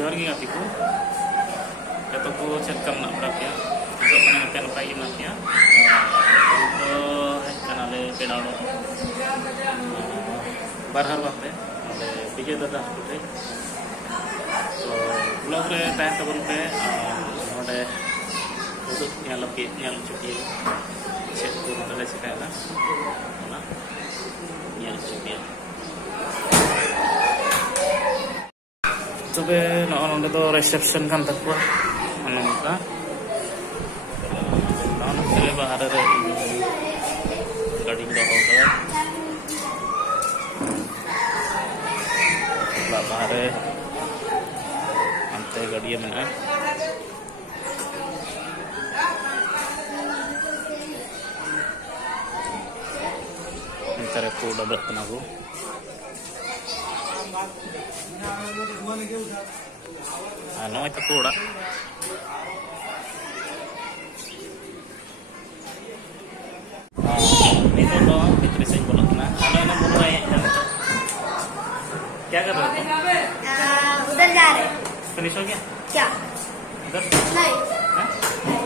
जोर गी गाती को जतो को चेक करना पड़ा क्या तो कने पे नपाई ना क्या तो है कनाले पेड़ाड़ो बारहर बाते विजय दादा कुटे तो ब्लॉग रे तहन तबन पे नोडे उदुक ᱧᱮᱞ ᱞᱟᱹᱜᱤᱫ ᱧᱮᱞ ᱪᱩᱠᱤ ᱪᱮᱫ ᱠᱚ ᱱᱚᱰᱮ ᱪᱮᱠᱟᱭᱟ ᱚᱱᱟ ᱧᱮᱞ ᱪᱩᱠᱤ तबे नोंडे दो रिसेप्शन kan takwa नोंका नोंडे बाहर रे गाड़ी दो होगा बाहर अंते गाड़ी में अंतर को डबल करना को नो itu ಕೂಡ itu तो भीतर से बोला ना हेलो ना बोल रहे हैं क्या कर रहे हो उधर जा रहे फिनिश हो गया क्या उधर नहीं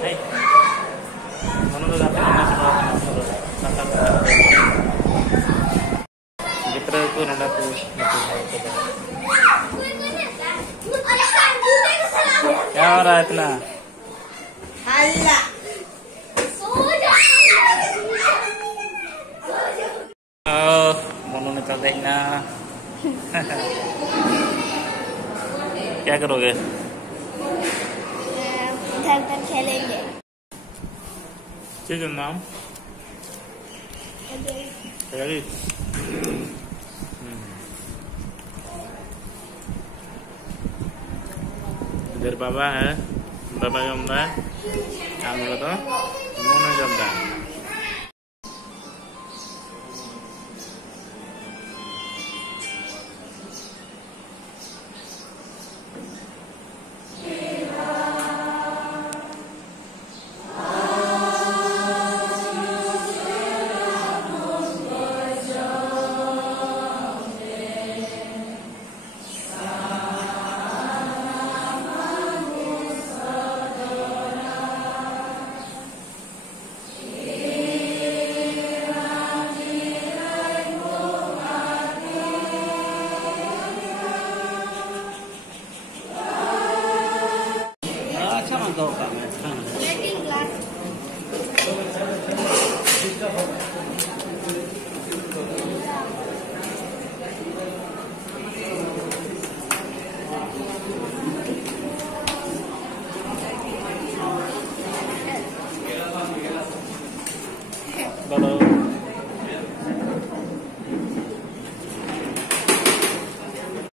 नहीं दोनों लोग आते हैं भीतर को नडा को क्या हो रहा है इतना अल्लाह मोनू निकल देखना क्या करोगे घर पर खेलेंगे ठीक है नाम इधर बाबा है बाबा जमदा है काम तो मोनू जमदा है